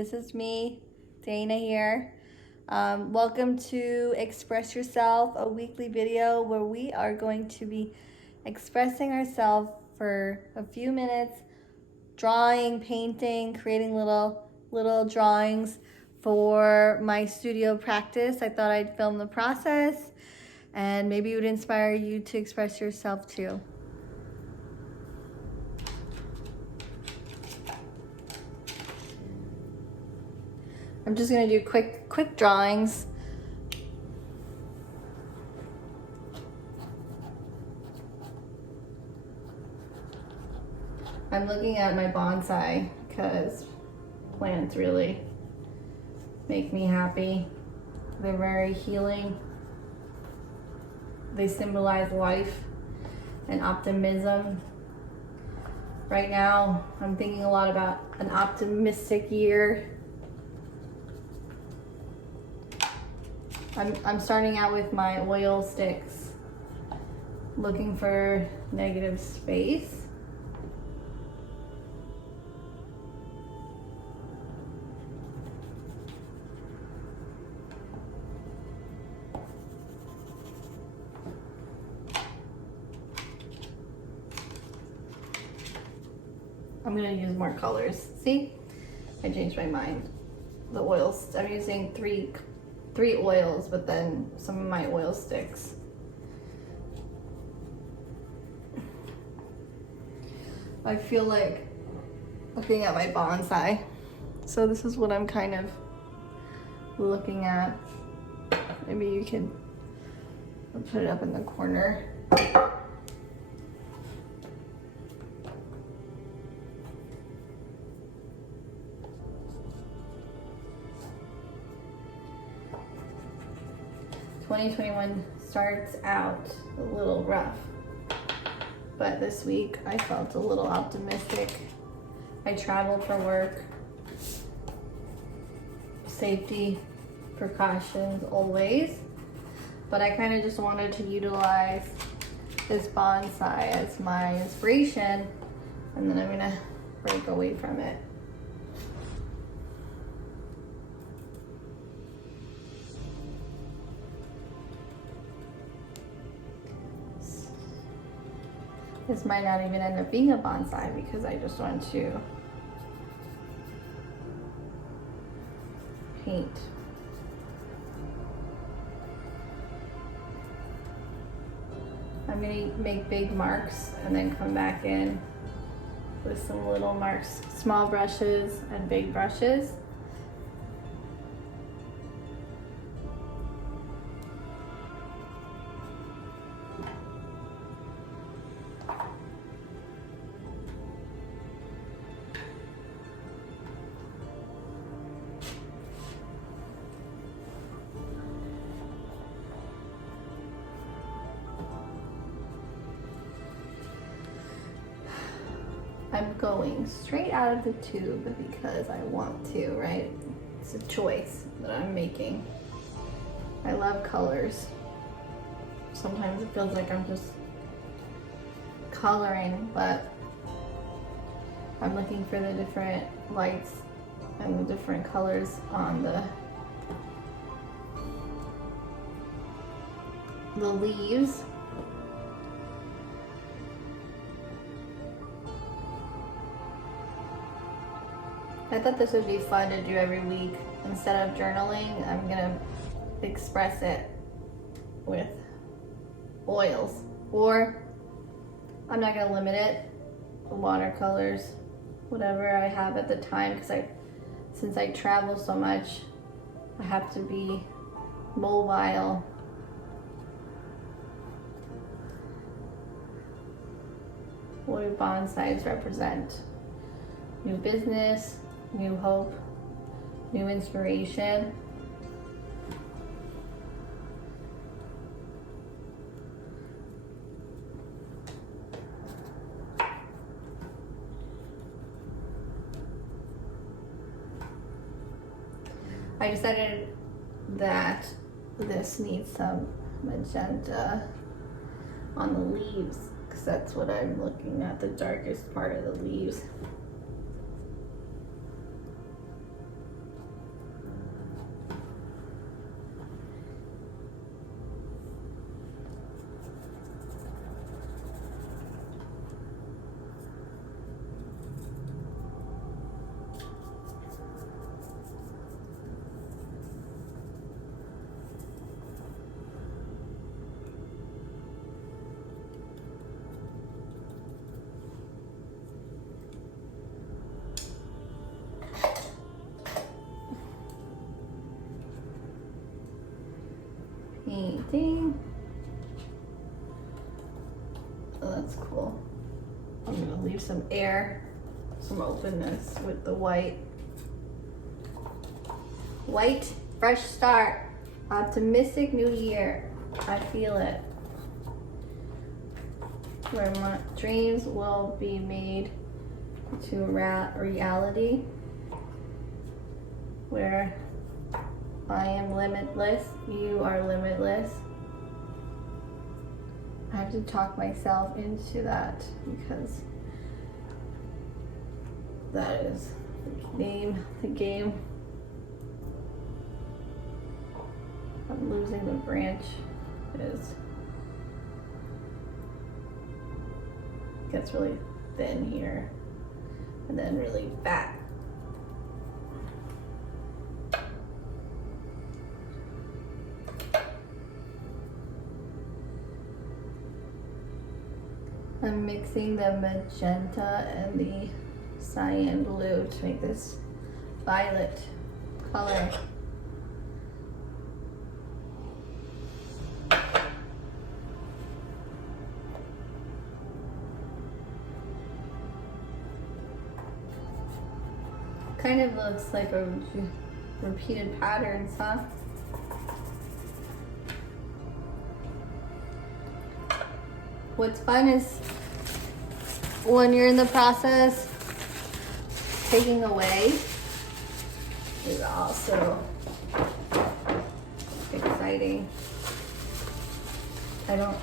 This is me, Dana here. Welcome to Express Yourself, a weekly video where we are going to be expressing ourselves for a few minutes, drawing, painting, creating little drawings for my studio practice. I thought I'd film the process and maybe it would inspire you to express yourself too. I'm just gonna do quick drawings. I'm looking at my bonsai because plants really make me happy. They're very healing. They symbolize life and optimism. Right now, I'm thinking a lot about an optimistic year. I'm starting out with my oil sticks, looking for negative space. I'm gonna use more colors. See, I changed my mind. The oils, I'm using three oils, but then some of my oil sticks. I feel like looking at my bonsai. So this is what I'm kind of looking at. Maybe you can put it up in the corner. (2021) starts out a little rough, but this week I felt a little optimistic. I traveled for work. Safety precautions always, but I kind of just wanted to utilize this bonsai as my inspiration, and then I'm gonna break away from it. This might not even end up being a bonsai because I just want to paint. I'm gonna make big marks and then come back in with some little marks, small brushes and big brushes. I'm going straight out of the tube because I want to, right? It's a choice that I'm making. I love colors. Sometimes it feels like I'm just coloring, but I'm looking for the different lights and the different colors on the leaves. I thought this would be fun to do every week. Instead of journaling, I'm gonna express it with oils. Or I'm not gonna limit it, watercolors, whatever I have at the time, because since I travel so much, I have to be mobile. What do bonsais represent? New business, new hope, new inspiration. I decided that this needs some magenta on the leaves because that's what I'm looking at, the darkest part of the leaves. Oh, that's cool. I'm gonna leave some air, some openness with the white. White, fresh start, optimistic new year. I feel it. Where my dreams will be made to reality. Where I am limitless, you are limitless. I have to talk myself into that because that is the game. I'm losing the branch gets really thin here and then really fat. I'm mixing the magenta and the cyan blue to make this violet color. Kind of looks like a repeated patterns, huh? What's fun is when you're in the process, taking away is also exciting. I don't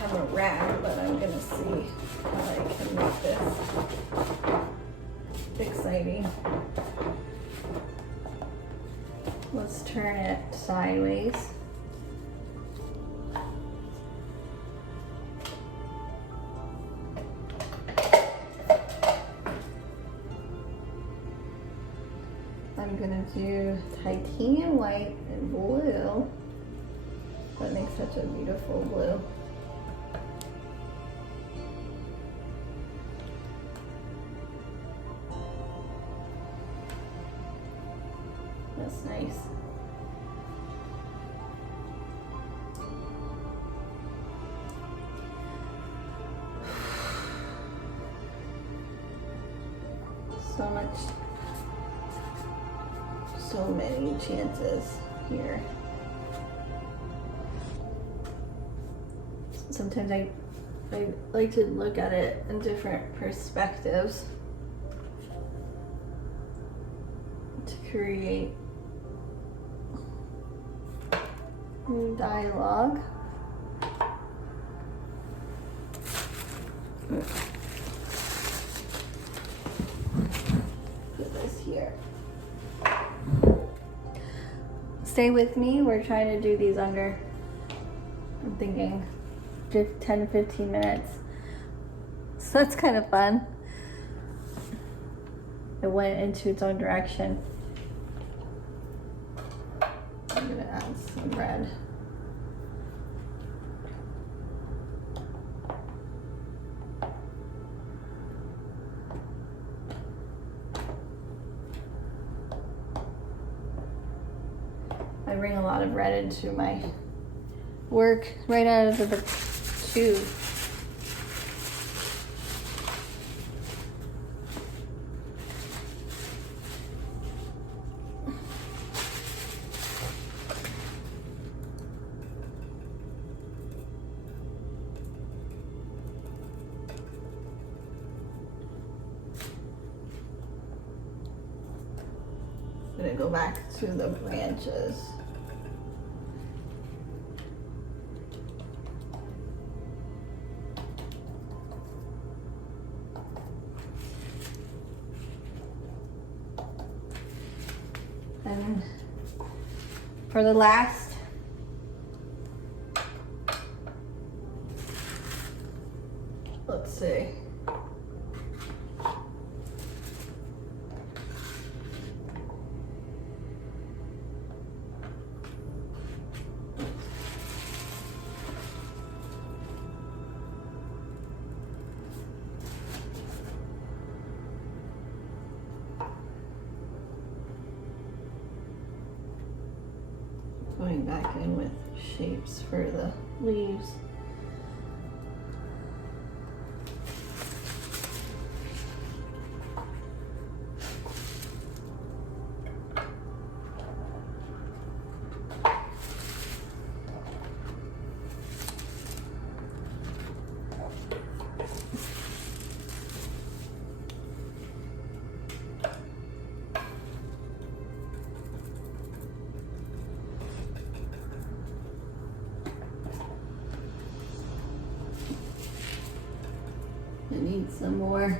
have a rag, but I'm gonna see how I can make this exciting. Let's turn it sideways. I'm gonna do titanium white and blue. That makes such a beautiful blue. That's nice. So many chances here. Sometimes I like to look at it in different perspectives to create new dialogue. Put this here. Stay with me. We're trying to do these under, I'm thinking, 10 to 15 minutes. So that's kind of fun. It went into its own direction. I'm gonna add some red. I bring a lot of red into my work right out of the tube. I'm gonna go back to the branches. And for the last, let's see. Going back in with shapes for the leaves. I need some more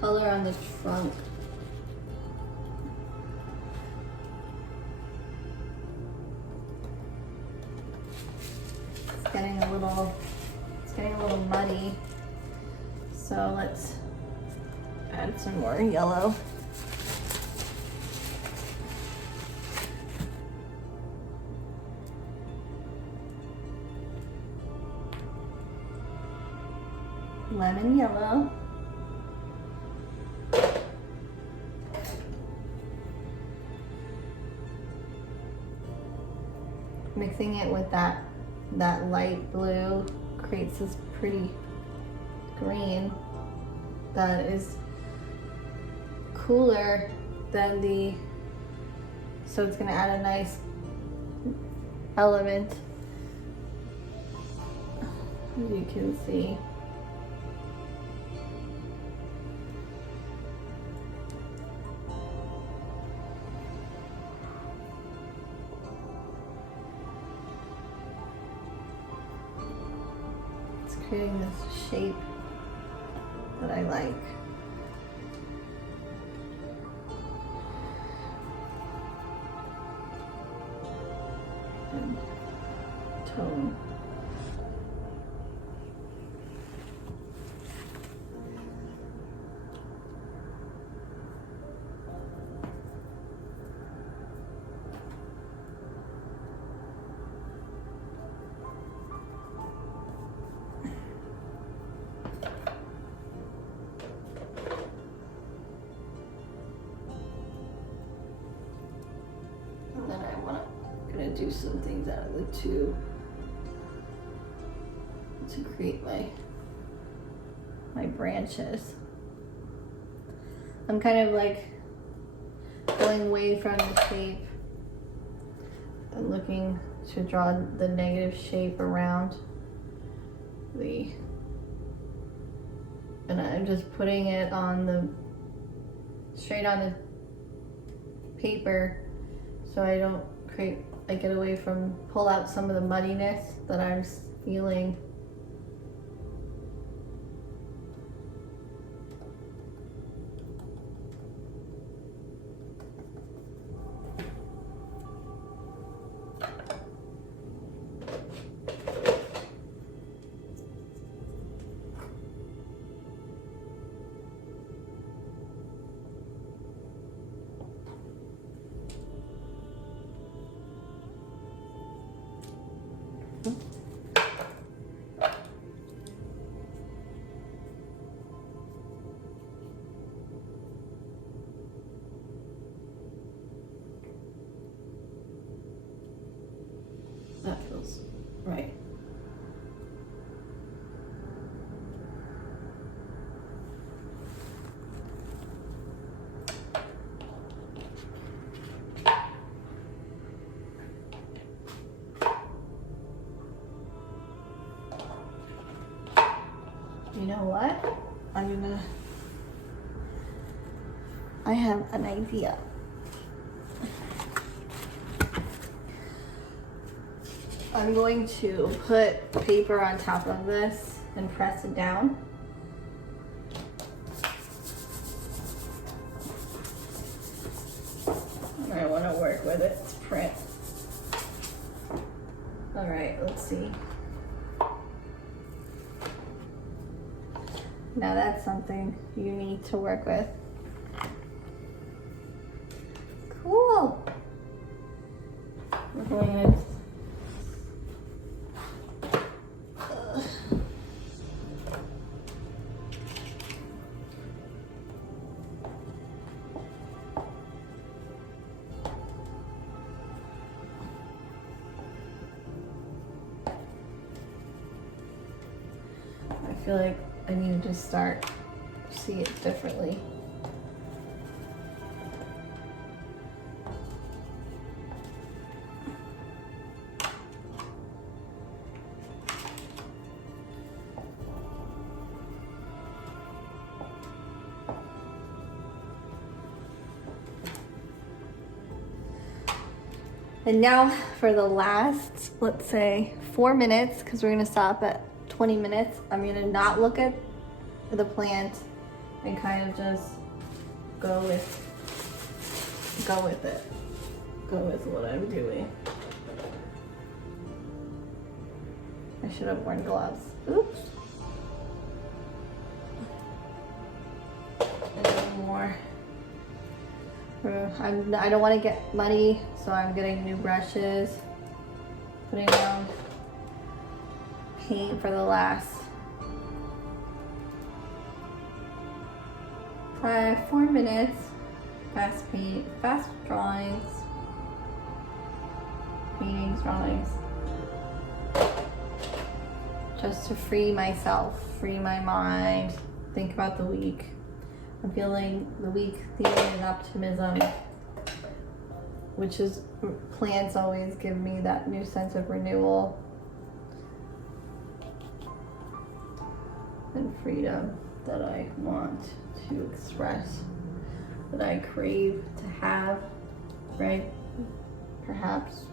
color on the trunk. It's getting a little muddy. So let's add some more yellow. Lemon yellow. Mixing it with that light blue creates this pretty green that is cooler than the, so it's gonna add a nice element, as you can see. Creating this shape that I like. And tone. Do some things out of the tube to create my branches. I'm kind of like going away from the shape and looking to draw the negative shape around and I'm just putting it on straight on the paper so I don't get away from, pull out some of the muddiness that I'm feeling. That feels right. You know what? I have an idea. I'm going to put paper on top of this and press it down. And I want to work with its print. All right, let's see. Now that's something you need to work with. Cool. We're going to I feel like I need to start see it differently. And now for the last, let's say 4 minutes, because we're gonna stop at 20 minutes. I'm gonna not look at the plant and kind of just go with it. Go with what I'm doing. I should have worn gloves. Oops. And more. I don't want to get muddy, so I'm getting new brushes. Putting down paint for the last 4 minutes. Fast paint, fast drawings, paintings, drawings. Just to free myself, free my mind, think about the week. I'm feeling the week theme is optimism, which is, plants always give me that new sense of renewal and freedom that I want to express, that I crave to have, right? Perhaps.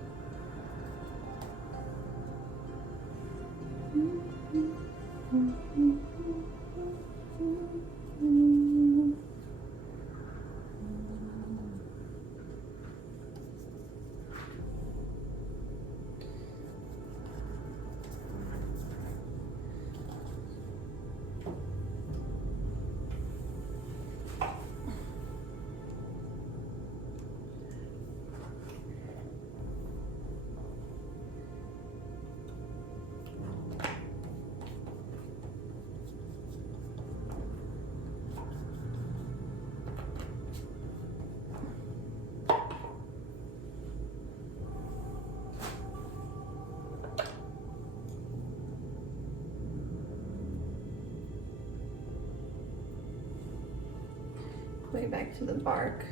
Way back to the bark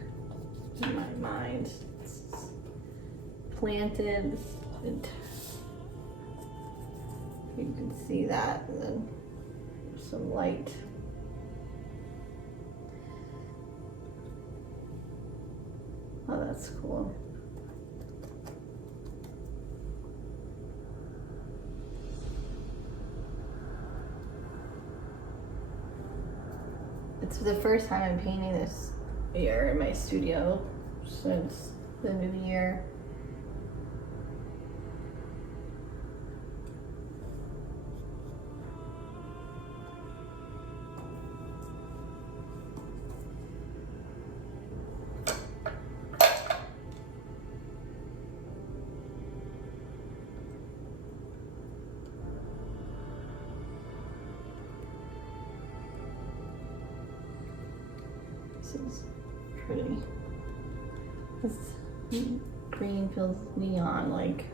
in my mind. It's planted, and you can see that, and then some light. Oh, that's cool. It's the first time I'm painting this year in my studio since the new year. This is pretty. This green feels neon like.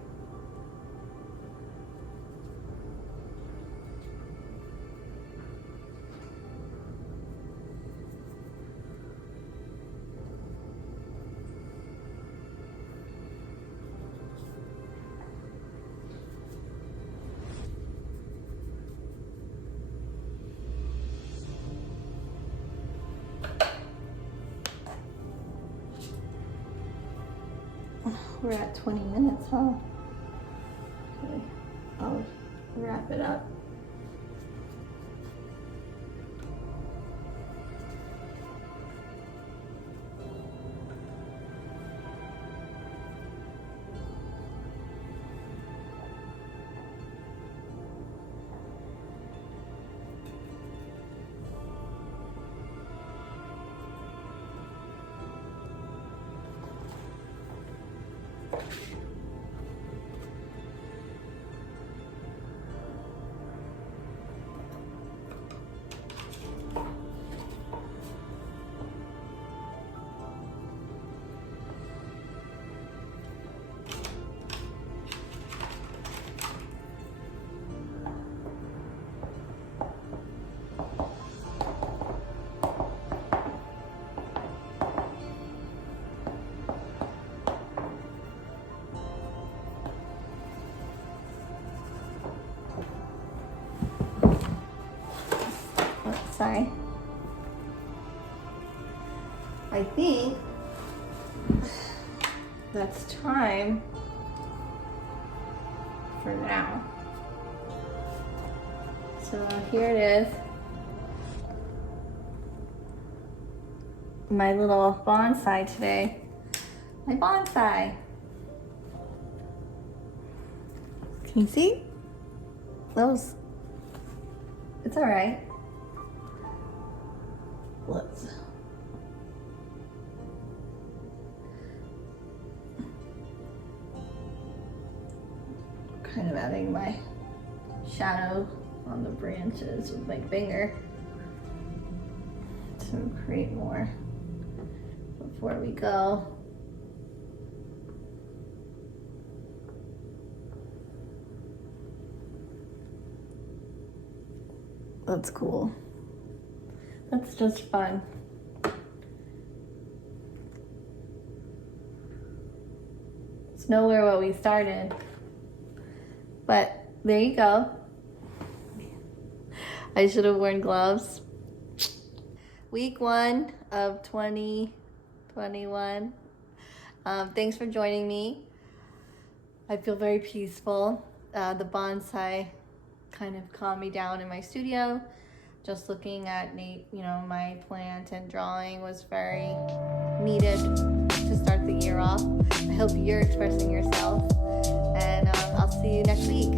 We're at 20 minutes, huh? Okay, I'll wrap it up. Sorry. I think that's time for now. So here it is. my little bonsai today. My bonsai. Can you see? Those. It's all right. Let's. Kind of adding my shadow on the branches with my finger to create more before we go. That's cool. That's just fun. It's nowhere what we started, but there you go. I should have worn gloves. Week 1 of 2021. Thanks for joining me. I feel very peaceful. The bonsai kind of calmed me down in my studio. Just looking at my plant and drawing was very needed to start the year off. I hope you're expressing yourself, and I'll see you next week.